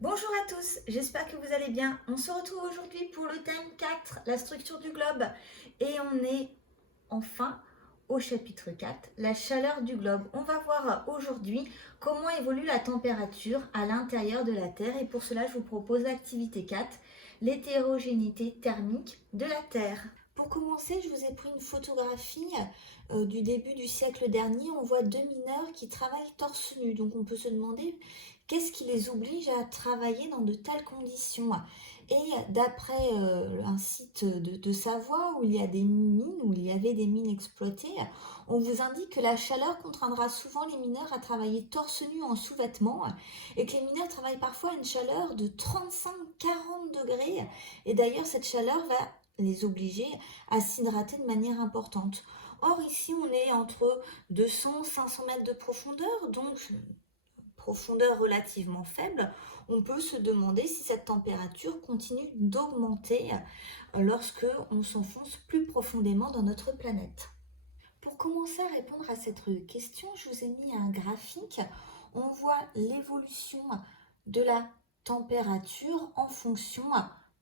Bonjour à tous, j'espère que vous allez bien. On se retrouve aujourd'hui pour le thème 4, la structure du globe. Et on est enfin au chapitre 4, la chaleur du globe. On va voir aujourd'hui comment évolue la température à l'intérieur de la Terre. Et pour cela, je vous propose l'activité 4, l'hétérogénéité thermique de la Terre. Pour commencer, je vous ai pris une photographie du début du siècle dernier. On voit deux mineurs qui travaillent torse nu. Donc on peut se demander qu'est-ce qui les oblige à travailler dans de telles conditions. Et d'après un site de Savoie où il y a des mines, où il y avait des mines exploitées, on vous indique que la chaleur contraindra souvent les mineurs à travailler torse nu en sous-vêtements et que les mineurs travaillent parfois à une chaleur de 35-40 degrés. Et d'ailleurs, cette chaleur va les obliger à s'hydrater de manière importante. Or, ici, on est entre 200-500 mètres de profondeur, donc profondeur relativement faible. On peut se demander si cette température continue d'augmenter lorsque on s'enfonce plus profondément dans notre planète. Pour commencer à répondre à cette question, je vous ai mis un graphique. On voit l'évolution de la température en fonction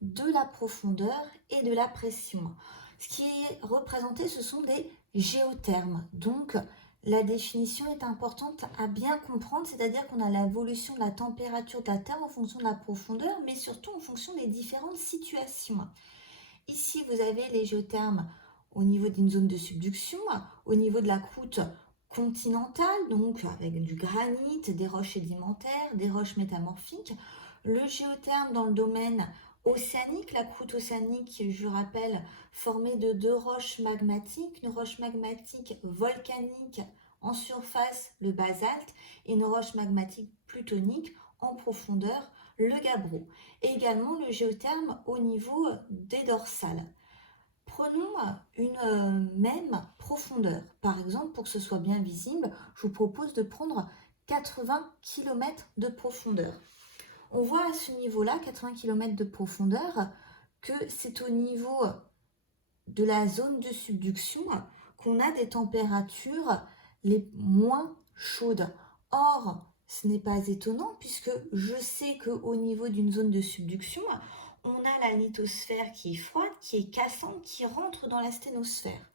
de la profondeur et de la pression. Ce qui est représenté, ce sont des géothermes. Donc, la définition est importante à bien comprendre, c'est-à-dire qu'on a l'évolution de la température de la Terre en fonction de la profondeur, mais surtout en fonction des différentes situations. Ici, vous avez les géothermes au niveau d'une zone de subduction, au niveau de la croûte continentale, donc avec du granit, des roches sédimentaires, des roches métamorphiques. Le géotherme dans le domaine océanique, la croûte océanique, je rappelle, formée de deux roches magmatiques, une roche magmatique volcanique en surface, le basalte, et une roche magmatique plutonique en profondeur, le gabbro. Et également le géotherme au niveau des dorsales. Prenons une même profondeur. Par exemple, pour que ce soit bien visible, je vous propose de prendre 80 km de profondeur. On voit à ce niveau-là, 80 km de profondeur, que c'est au niveau de la zone de subduction qu'on a des températures les moins chaudes. Or, ce n'est pas étonnant puisque je sais qu'au niveau d'une zone de subduction, on a la lithosphère qui est froide, qui est cassante, qui rentre dans la sténosphère.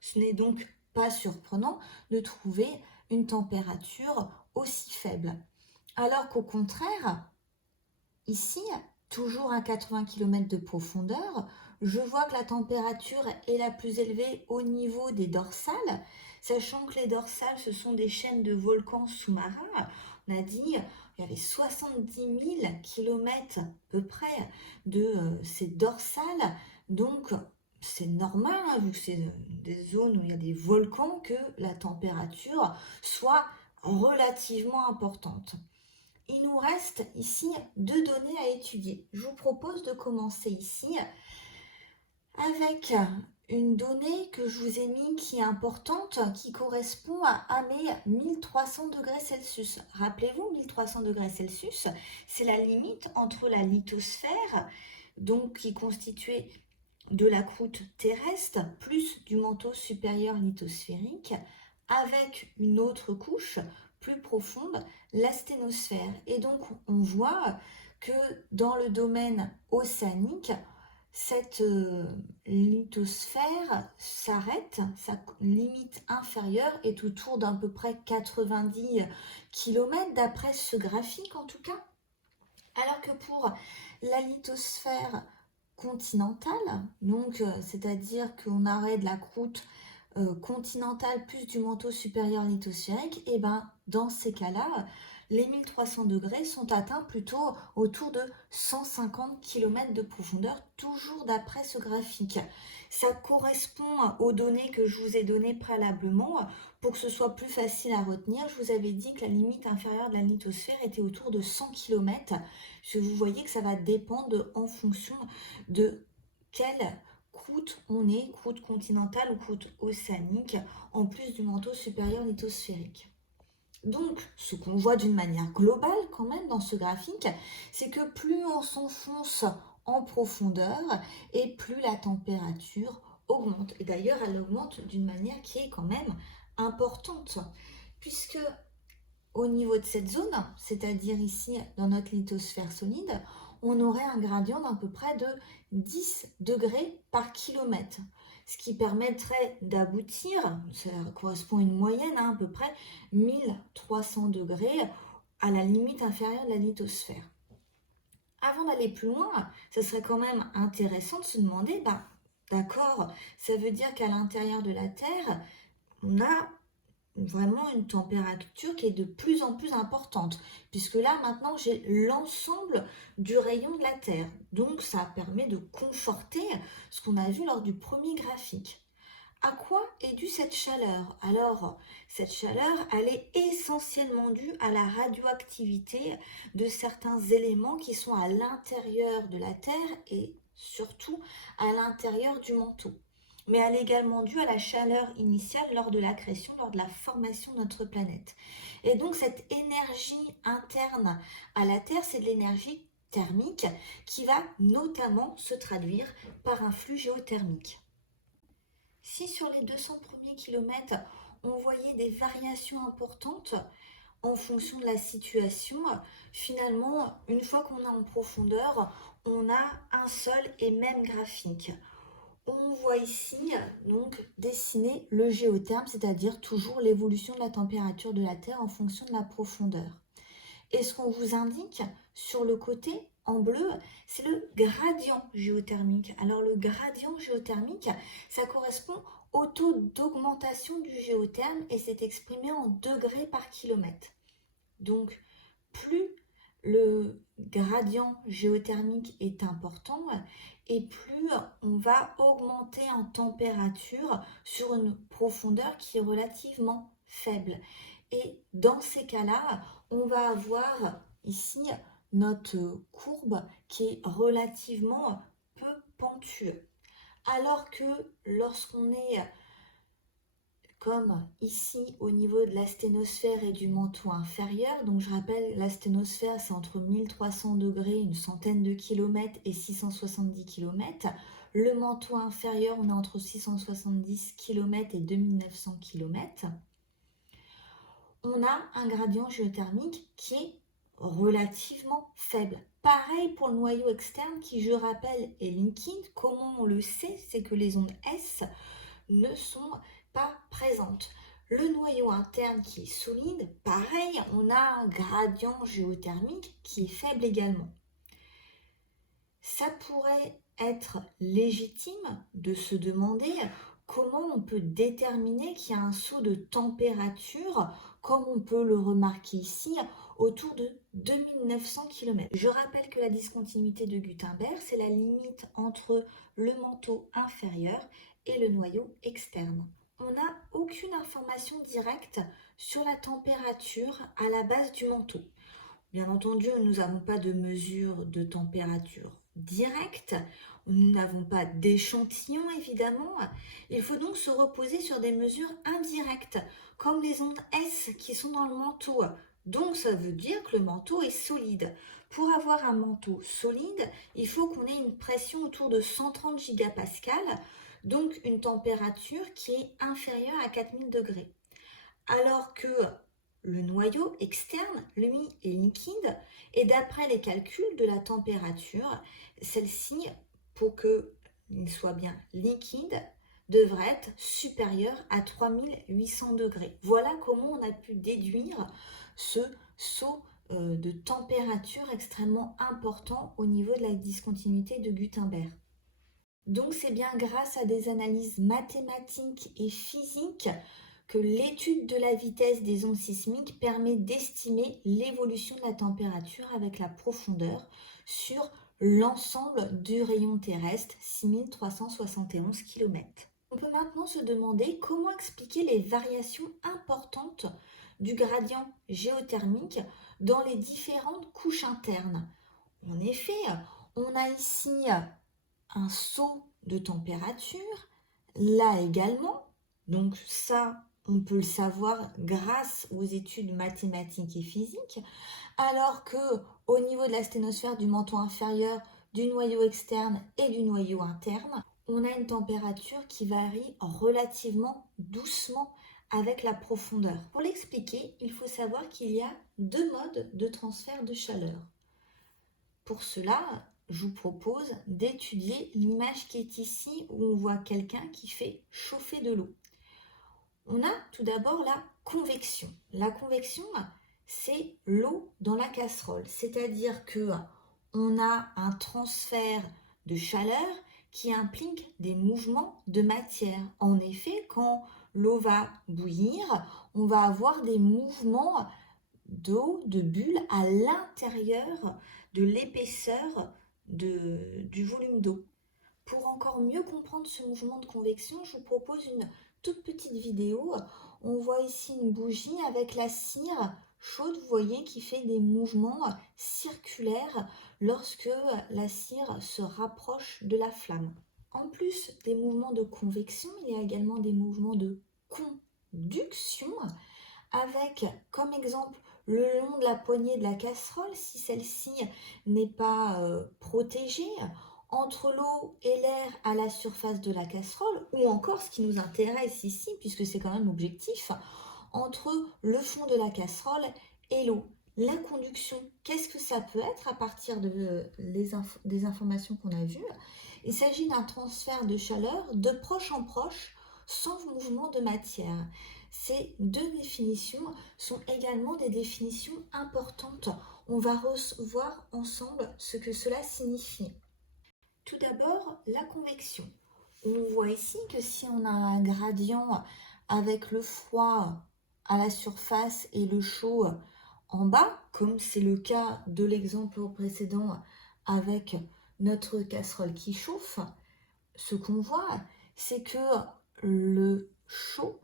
Ce n'est donc pas surprenant de trouver une température aussi faible. Alors qu'au contraire, ici, toujours à 80 km de profondeur, je vois que la température est la plus élevée au niveau des dorsales, sachant que les dorsales, ce sont des chaînes de volcans sous-marins. On a dit il y avait 70 000 km à peu près de ces dorsales, donc c'est normal, hein, vu que c'est des zones où il y a des volcans, que la température soit relativement importante. Il nous reste ici deux données à étudier. Je vous propose de commencer ici avec une donnée que je vous ai mis qui est importante, qui correspond à mes 1300 degrés Celsius. Rappelez-vous, 1300 degrés Celsius, c'est la limite entre la lithosphère, donc qui est constituée de la croûte terrestre, plus du manteau supérieur lithosphérique, avec une autre couche plus profonde, la sténosphère. Et donc, on voit que dans le domaine océanique, cette lithosphère s'arrête, sa limite inférieure est autour d'à peu près 90 km, d'après ce graphique en tout cas. Alors que pour la lithosphère continentale, donc c'est-à-dire qu'on arrête la croûte continentale plus du manteau supérieur lithosphérique, et ben dans ces cas-là, les 1300 degrés sont atteints plutôt autour de 150 km de profondeur, toujours d'après ce graphique. Ça correspond aux données que je vous ai données préalablement. Pour que ce soit plus facile à retenir, je vous avais dit que la limite inférieure de la lithosphère était autour de 100 km. Vous voyez que ça va dépendre en fonction de quelle croûte on est, croûte continentale ou croûte océanique, en plus du manteau supérieur lithosphérique. Donc, ce qu'on voit d'une manière globale quand même dans ce graphique, c'est que plus on s'enfonce en profondeur et plus la température augmente. Et d'ailleurs, elle augmente d'une manière qui est quand même importante, puisque Au niveau de cette zone, c'est-à-dire ici dans notre lithosphère solide, on aurait un gradient d'à peu près de 10 degrés par kilomètre, ce qui permettrait d'aboutir, ça correspond à une moyenne à peu près 1300 degrés à la limite inférieure de la lithosphère. Avant d'aller plus loin, ce serait quand même intéressant de se demander, d'accord, ça veut dire qu'à l'intérieur de la Terre, on a vraiment une température qui est de plus en plus importante, puisque là maintenant j'ai l'ensemble du rayon de la Terre. Donc ça permet de conforter ce qu'on a vu lors du premier graphique. À quoi est due cette chaleur? Alors, cette chaleur, elle est essentiellement due à la radioactivité de certains éléments qui sont à l'intérieur de la Terre et surtout à l'intérieur du manteau. Mais elle est également due à la chaleur initiale lors de l'accrétion, lors de la formation de notre planète. Et donc cette énergie interne à la Terre, c'est de l'énergie thermique qui va notamment se traduire par un flux géothermique. Si sur les 200 premiers kilomètres, on voyait des variations importantes en fonction de la situation, finalement, une fois qu'on est en profondeur, on a un seul et même graphique. On voit ici donc dessiner le géotherme, c'est-à-dire toujours l'évolution de la température de la Terre en fonction de la profondeur. Et ce qu'on vous indique sur le côté en bleu, c'est le gradient géothermique. Alors le gradient géothermique, ça correspond au taux d'augmentation du géotherme et c'est exprimé en degrés par kilomètre. Donc plus le gradient géothermique est important et plus on va augmenter en température sur une profondeur qui est relativement faible. Et dans ces cas-là, on va avoir ici notre courbe qui est relativement peu pentue. Alors que lorsqu'on est comme ici au niveau de l'asténosphère et du manteau inférieur, donc je rappelle l'asténosphère c'est entre 1300 degrés, une centaine de kilomètres et 670 kilomètres. Le manteau inférieur on est entre 670 km et 2900 km. On a un gradient géothermique qui est relativement faible. Pareil pour le noyau externe qui, je rappelle, est liquide. Comment on le sait? C'est que les ondes S ne sont pas présentes. Le noyau interne qui est solide, pareil, on a un gradient géothermique qui est faible également. Ça pourrait être légitime de se demander comment on peut déterminer qu'il y a un saut de température, comme on peut le remarquer ici, autour de 2900 km. Je rappelle que la discontinuité de Gutenberg, c'est la limite entre le manteau inférieur et le noyau externe. On n'a aucune information directe sur la température à la base du manteau. Bien entendu, nous n'avons pas de mesure de température directe, nous n'avons pas d'échantillon évidemment. Il faut donc se reposer sur des mesures indirectes, comme les ondes S qui sont dans le manteau. Donc ça veut dire que le manteau est solide. Pour avoir un manteau solide, il faut qu'on ait une pression autour de 130 gigapascales, donc une température qui est inférieure à 4000 degrés. Alors que le noyau externe, lui, est liquide et d'après les calculs de la température, celle-ci, pour qu'il soit bien liquide, devrait être supérieure à 3800 degrés. Voilà comment on a pu déduire ce saut de température extrêmement important au niveau de la discontinuité de Gutenberg. Donc c'est bien grâce à des analyses mathématiques et physiques que l'étude de la vitesse des ondes sismiques permet d'estimer l'évolution de la température avec la profondeur sur l'ensemble du rayon terrestre, 6371 km. On peut maintenant se demander comment expliquer les variations importantes du gradient géothermique dans les différentes couches internes. En effet, on a ici un saut de température, là également, donc ça, on peut le savoir grâce aux études mathématiques et physiques, alors que au niveau de la sténosphère du manteau inférieur, du noyau externe et du noyau interne, on a une température qui varie relativement doucement avec la profondeur. Pour l'expliquer, il faut savoir qu'il y a deux modes de transfert de chaleur. Pour cela, je vous propose d'étudier l'image qui est ici où on voit quelqu'un qui fait chauffer de l'eau. On a tout d'abord la convection. La convection, c'est l'eau dans la casserole, c'est-à-dire que on a un transfert de chaleur qui implique des mouvements de matière. En effet, quand l'eau va bouillir, on va avoir des mouvements d'eau, de bulles à l'intérieur de l'épaisseur du volume d'eau. Pour encore mieux comprendre ce mouvement de convection, je vous propose une toute petite vidéo. On voit ici une bougie avec la cire chaude, vous voyez, qui fait des mouvements circulaires lorsque la cire se rapproche de la flamme. En plus des mouvements de convection, il y a également des mouvements de conduction avec comme exemple le long de la poignée de la casserole, si celle-ci n'est pas protégée, entre l'eau et l'air à la surface de la casserole, ou encore ce qui nous intéresse ici, puisque c'est quand même l'objectif, entre le fond de la casserole et l'eau. La conduction, qu'est-ce que ça peut être à partir des informations qu'on a vues? Il s'agit d'un transfert de chaleur de proche en proche, sans mouvement de matière. Ces deux définitions sont également des définitions importantes. On va voir ensemble ce que cela signifie. Tout d'abord, la convection. On voit ici que si on a un gradient avec le froid à la surface et le chaud en bas, comme c'est le cas de l'exemple précédent avec notre casserole qui chauffe, ce qu'on voit, c'est que le chaud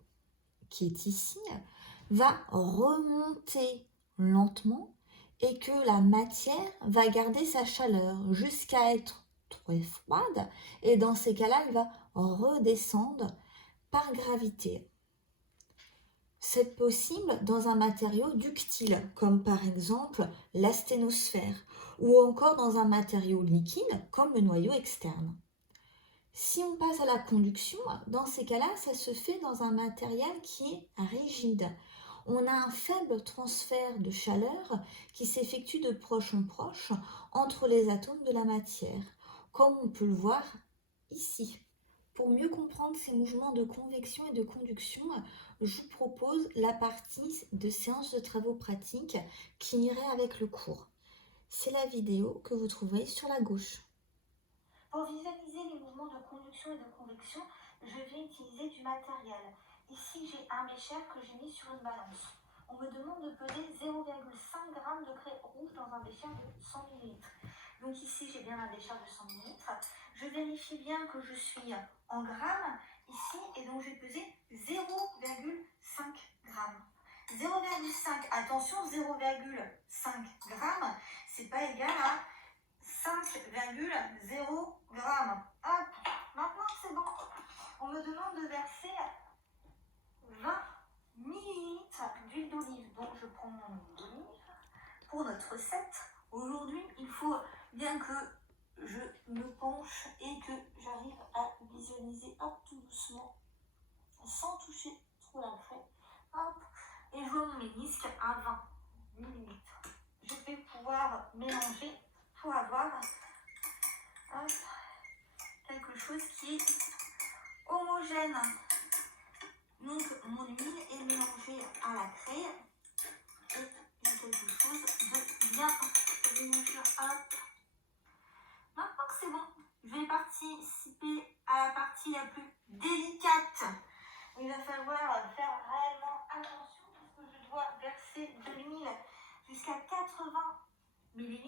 qui est ici va remonter lentement et que la matière va garder sa chaleur jusqu'à être très froide et dans ces cas-là, elle va redescendre par gravité. C'est possible dans un matériau ductile, comme par exemple l'asténosphère, ou encore dans un matériau liquide, comme le noyau externe. Si on passe à la conduction, dans ces cas-là, ça se fait dans un matériel qui est rigide. On a un faible transfert de chaleur qui s'effectue de proche en proche entre les atomes de la matière, comme on peut le voir ici. Pour mieux comprendre ces mouvements de convection et de conduction, je vous propose la partie de séance de travaux pratiques qui irait avec le cours. C'est la vidéo que vous trouverez sur la gauche. Pour visualiser les mouvements de conduction et de convection, je vais utiliser du matériel. Ici, j'ai un bécher que j'ai mis sur une balance. On me demande de peser 0,5 g de craie rouge dans un bécher de 100 ml. Donc ici, j'ai bien un bécher de 100 ml. Je vérifie bien que je suis en grammes ici et donc je vais peser 0,5 g. 0,5, attention, 0,5 g, c'est pas égal à 5,0 g. Hop, maintenant c'est bon. On me demande de verser 20 ml d'huile d'olive. Donc je prends mon huile d'olive pour notre recette. Aujourd'hui, il faut bien que je me penche et que j'arrive à visualiser tout doucement, sans toucher trop la craie. Hop, et je vois mon ménisque à 20 ml. Je vais pouvoir mélanger pour avoir quelque chose qui est homogène. Donc mon huile est mélangée à la craie et j'ai quelque chose de bien rouge. Maintenant que c'est bon, je vais participer à la partie la plus délicate. Il va falloir faire réellement attention parce que je dois verser de l'huile jusqu'à 80 ml,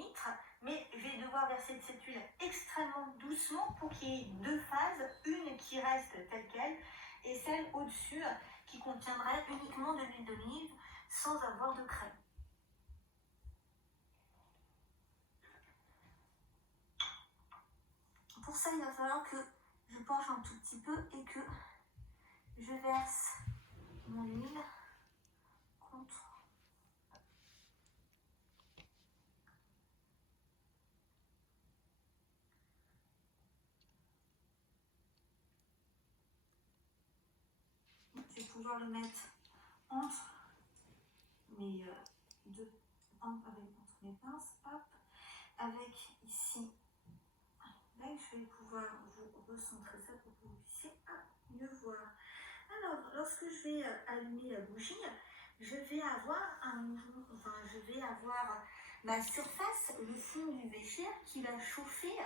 mais je vais devoir verser de cette huile extrêmement doucement pour qu'il y ait deux phases, une qui reste telle qu'elle et celle au-dessus qui contiendrait uniquement de l'huile d'olive sans avoir de crème. Pour ça, il va falloir que je penche un tout petit peu et que je verse mon huile contre je vais pouvoir le mettre entre mes entre mes pinces, hop, avec ici, là je vais pouvoir vous recentrer ça pour que vous puissiez mieux voir. Alors, lorsque je vais allumer la bougie, je vais avoir ma surface, le fond du bécher qui va chauffer.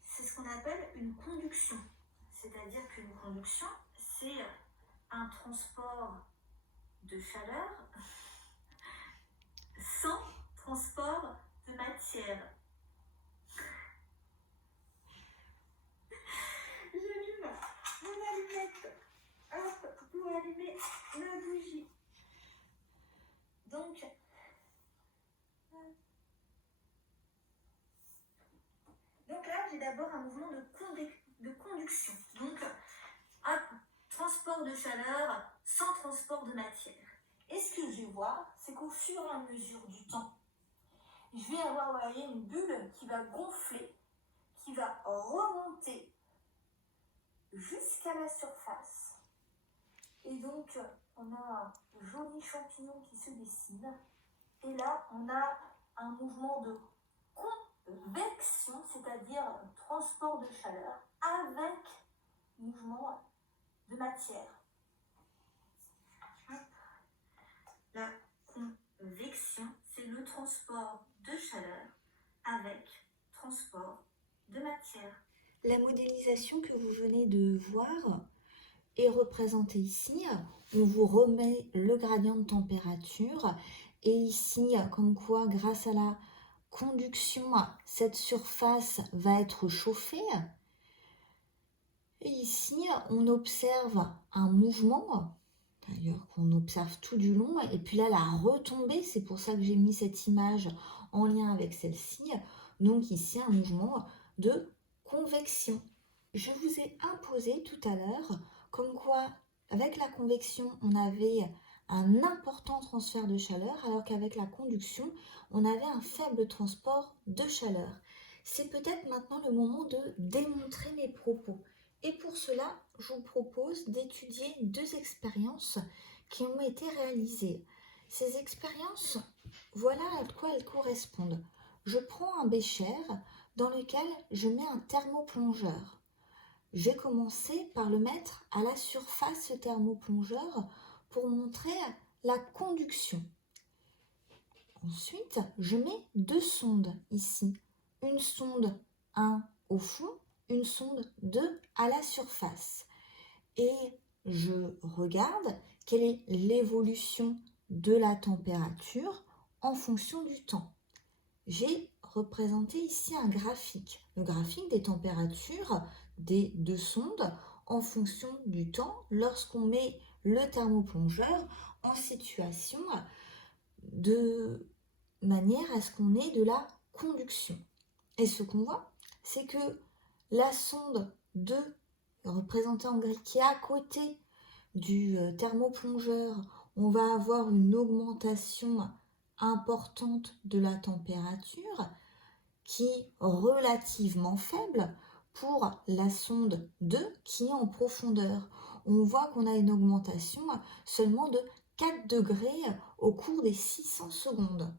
C'est ce qu'on appelle une conduction. C'est-à-dire qu'une conduction, c'est un transport de chaleur sans transport de matière. J'allume mon allumette pour allumer la bougie. Donc là, j'ai d'abord un mouvement de conduction. Donc, hop, transport de chaleur sans transport de matière. Et ce que je vais voir, c'est qu'au fur et à mesure du temps, je vais avoir, vous voyez, une bulle qui va gonfler, qui va remonter jusqu'à la surface. Et donc, on a un joli champignon qui se dessine. Et là, on a un mouvement de convection, c'est-à-dire transport de chaleur, avec mouvement de matière. La convection, c'est le transport de chaleur avec transport de matière. La modélisation que vous venez de voir est représentée ici. On vous remet le gradient de température et ici, comme quoi, grâce à la conduction, cette surface va être chauffée. Et ici, on observe un mouvement, d'ailleurs qu'on observe tout du long. Et puis là, la retombée, c'est pour ça que j'ai mis cette image en lien avec celle-ci. Donc ici, un mouvement de convection. Je vous ai imposé tout à l'heure, comme quoi, avec la convection, on avait un important transfert de chaleur, alors qu'avec la conduction, on avait un faible transport de chaleur. C'est peut-être maintenant le moment de démontrer mes propos. Et pour cela, je vous propose d'étudier 2 expériences qui ont été réalisées. Ces expériences, voilà à quoi elles correspondent. Je prends un bécher dans lequel je mets un thermoplongeur. J'ai commencé par le mettre à la surface, ce thermoplongeur, pour montrer la conduction. Ensuite, je mets 2 sondes ici. Une sonde 1 au fond, une sonde 2 à la surface. Et je regarde quelle est l'évolution de la température en fonction du temps. J'ai représenté ici un graphique, le graphique des températures des 2 sondes en fonction du temps lorsqu'on met le thermoplongeur en situation de manière à ce qu'on ait de la conduction. Et ce qu'on voit, c'est que la sonde 2, représentée en gris, qui est à côté du thermoplongeur, on va avoir une augmentation importante de la température qui est relativement faible pour la sonde 2 qui est en profondeur. On voit qu'on a une augmentation seulement de 4 degrés au cours des 600 secondes.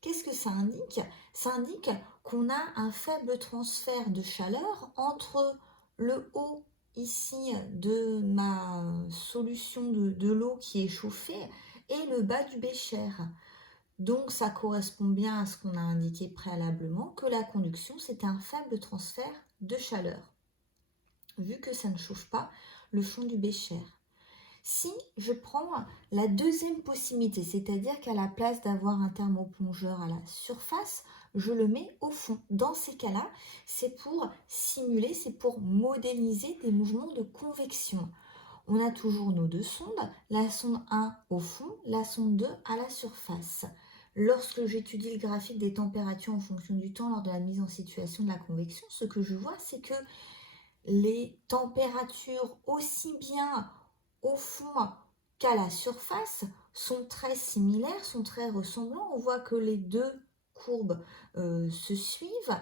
Qu'est-ce que ça indique? Ça indique qu'on a un faible transfert de chaleur entre le haut ici de ma solution de l'eau qui est chauffée et le bas du bécher. Donc ça correspond bien à ce qu'on a indiqué préalablement, que la conduction c'est un faible transfert de chaleur, vu que ça ne chauffe pas le fond du bécher. Si je prends la deuxième possibilité, c'est-à-dire qu'à la place d'avoir un thermoplongeur à la surface, je le mets au fond. Dans ces cas-là, c'est pour simuler, c'est pour modéliser des mouvements de convection. On a toujours nos 2 sondes, la sonde 1 au fond, la sonde 2 à la surface. Lorsque j'étudie le graphique des températures en fonction du temps lors de la mise en situation de la convection, ce que je vois, c'est que les températures aussi bien au fond qu'à la surface sont très similaires, sont très ressemblants. On voit que les 2 courbes se suivent.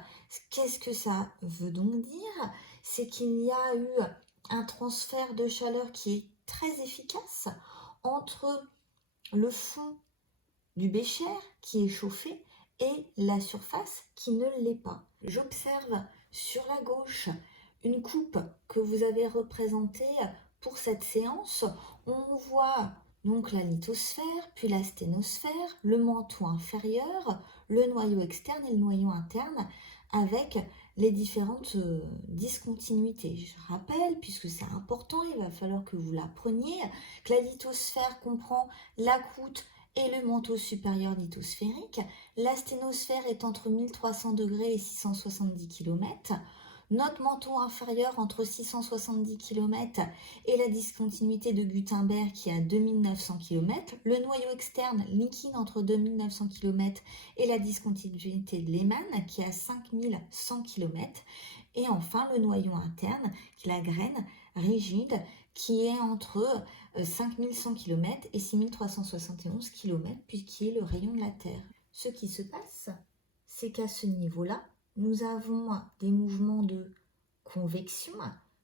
Qu'est-ce que ça veut donc dire? C'est qu'il y a eu un transfert de chaleur qui est très efficace entre le fond du bécher qui est chauffé et la surface qui ne l'est pas. J'observe sur la gauche une coupe que vous avez représentée pour cette séance. On voit donc la lithosphère, puis la sténosphère, le manteau inférieur, le noyau externe et le noyau interne avec les différentes discontinuités. Je rappelle, puisque c'est important, il va falloir que vous l'appreniez, que la lithosphère comprend la croûte et le manteau supérieur lithosphérique. La sténosphère est entre 1300 degrés et 670 km. Notre manteau inférieur entre 670 km et la discontinuité de Gutenberg qui est à 2900 km. Le noyau externe liquide entre 2900 km et la discontinuité de Lehmann qui est à 5100 km. Et enfin le noyau interne, qui est la graine rigide, qui est entre 5100 km et 6371 km, puisqu'il est le rayon de la Terre. Ce qui se passe, c'est qu'à ce niveau-là, nous avons des mouvements de convection,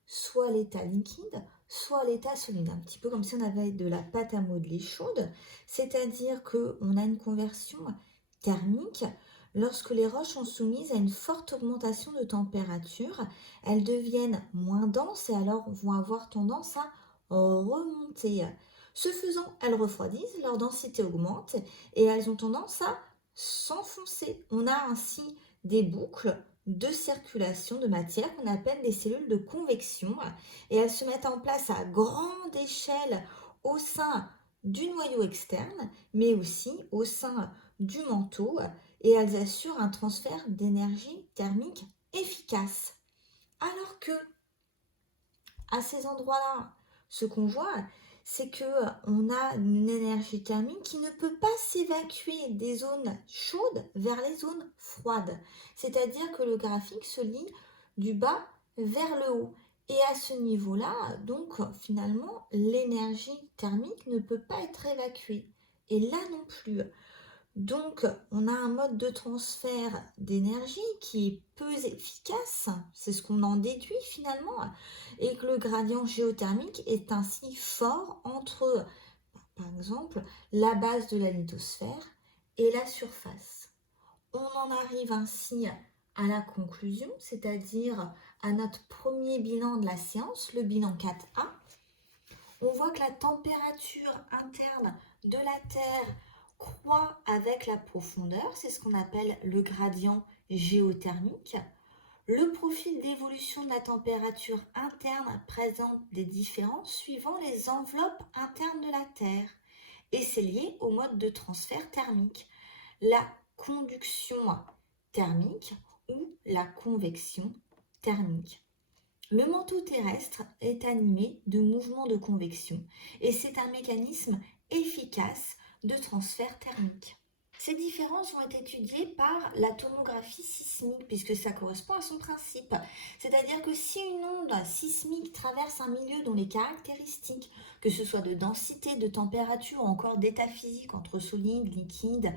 soit à l'état liquide, soit à l'état solide, un petit peu comme si on avait de la pâte à modeler chaude, c'est-à-dire qu'on a une conversion thermique. Lorsque les roches sont soumises à une forte augmentation de température, elles deviennent moins denses et alors vont avoir tendance à remonter. Ce faisant, elles refroidissent, leur densité augmente et elles ont tendance à s'enfoncer. On a ainsi des boucles de circulation de matière qu'on appelle des cellules de convection et elles se mettent en place à grande échelle au sein du noyau externe mais aussi au sein du manteau et elles assurent un transfert d'énergie thermique efficace. Alors que à ces endroits-là, ce qu'on voit, c'est qu'on a une énergie thermique qui ne peut pas s'évacuer des zones chaudes vers les zones froides. C'est-à-dire que le graphique se lit du bas vers le haut. Et à ce niveau-là, donc finalement, l'énergie thermique ne peut pas être évacuée. Et là non plus. Donc, on a un mode de transfert d'énergie qui est peu efficace, c'est ce qu'on en déduit finalement, et que le gradient géothermique est ainsi fort entre, par exemple, la base de la lithosphère et la surface. On en arrive ainsi à la conclusion, c'est-à-dire à notre premier bilan de la séance, le bilan 4A. On voit que la température interne de la Terre croît avec la profondeur, c'est ce qu'on appelle le gradient géothermique. Le profil d'évolution de la température interne présente des différences suivant les enveloppes internes de la Terre et c'est lié au mode de transfert thermique, la conduction thermique ou la convection thermique. Le manteau terrestre est animé de mouvements de convection et c'est un mécanisme efficace de transfert thermique. Ces différences ont été étudiées par la tomographie sismique puisque ça correspond à son principe. C'est-à-dire que si une onde sismique traverse un milieu dont les caractéristiques, que ce soit de densité, de température ou encore d'état physique entre solide, liquide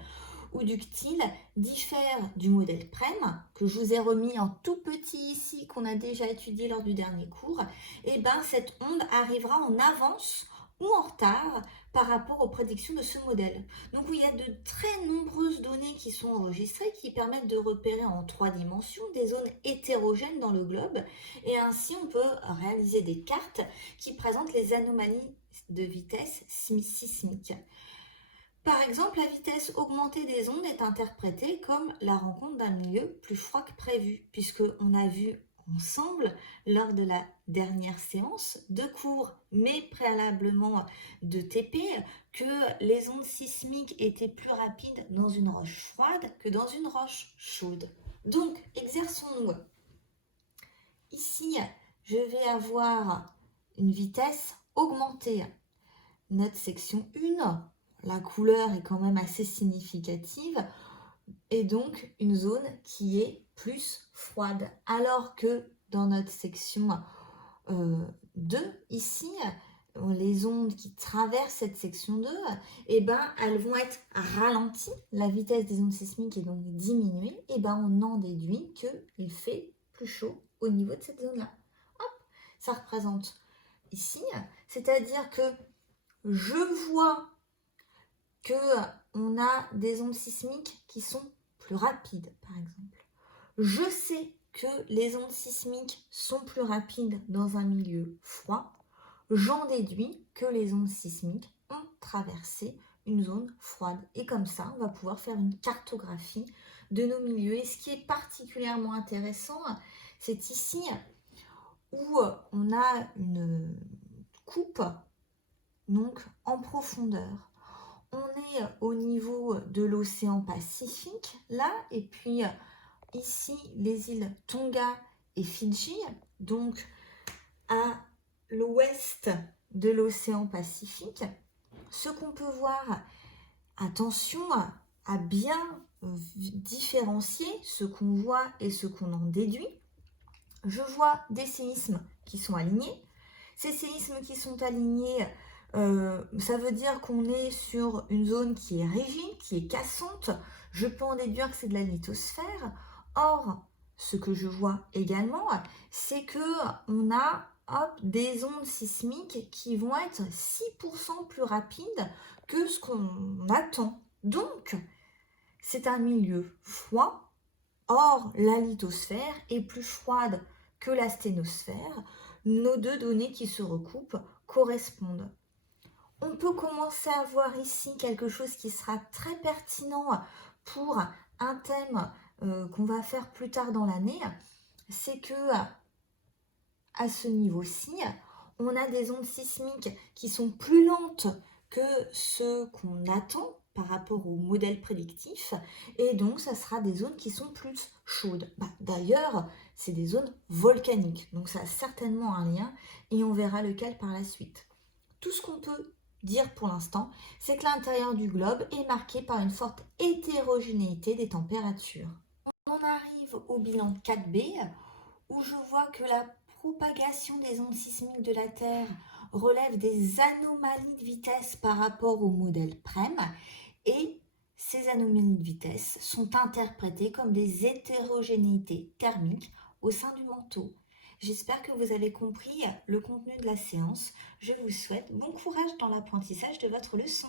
ou ductile, diffèrent du modèle PREM, que je vous ai remis en tout petit ici, qu'on a déjà étudié lors du dernier cours, et bien cette onde arrivera en avance ou en retard par rapport aux prédictions de ce modèle. Donc il y a de très nombreuses données qui sont enregistrées qui permettent de repérer en 3 dimensions des zones hétérogènes dans le globe et ainsi on peut réaliser des cartes qui présentent les anomalies de vitesse sismique. Par exemple, la vitesse augmentée des ondes est interprétée comme la rencontre d'un milieu plus froid que prévu, puisqu'on a vu ensemble, lors de la dernière séance de cours, mais préalablement de TP, que les ondes sismiques étaient plus rapides dans une roche froide que dans une roche chaude. Donc, exerçons-nous. Ici, je vais avoir une vitesse augmentée. Notre section 1, la couleur est quand même assez significative, et donc une zone qui est plus froide. Alors que dans notre section 2, ici, les ondes qui traversent cette section 2, elles vont être ralenties, la vitesse des ondes sismiques est donc diminuée, et on en déduit qu'il fait plus chaud au niveau de cette zone-là. Hop, ça représente ici, c'est-à-dire que je vois que on a des ondes sismiques qui sont plus rapides, par exemple. Je sais que les ondes sismiques sont plus rapides dans un milieu froid. J'en déduis que les ondes sismiques ont traversé une zone froide. Et comme ça, on va pouvoir faire une cartographie de nos milieux. Et ce qui est particulièrement intéressant, c'est ici où on a une coupe donc en profondeur. On est au niveau de l'océan Pacifique, là, et puis ici, les îles Tonga et Fidji, donc à l'ouest de l'océan Pacifique. Ce qu'on peut voir, attention à bien différencier ce qu'on voit et ce qu'on en déduit. Je vois des séismes qui sont alignés. Ces séismes qui sont alignés, ça veut dire qu'on est sur une zone qui est rigide, qui est cassante. Je peux en déduire que c'est de la lithosphère. Or, ce que je vois également, c'est que on a des ondes sismiques qui vont être 6% plus rapides que ce qu'on attend. Donc, c'est un milieu froid. Or, la lithosphère est plus froide que la sténosphère. Nos deux données qui se recoupent correspondent. On peut commencer à voir ici quelque chose qui sera très pertinent pour un thème qu'on va faire plus tard dans l'année. C'est que à ce niveau-ci, on a des ondes sismiques qui sont plus lentes que ce qu'on attend par rapport au modèle prédictif, et donc ça sera des zones qui sont plus chaudes. D'ailleurs, c'est des zones volcaniques, donc ça a certainement un lien, et on verra lequel par la suite. Tout ce qu'on peut dire pour l'instant, c'est que l'intérieur du globe est marqué par une forte hétérogénéité des températures. On arrive au bilan 4B, où je vois que la propagation des ondes sismiques de la Terre relève des anomalies de vitesse par rapport au modèle PREM, et ces anomalies de vitesse sont interprétées comme des hétérogénéités thermiques au sein du manteau. J'espère que vous avez compris le contenu de la séance. Je vous souhaite bon courage dans l'apprentissage de votre leçon.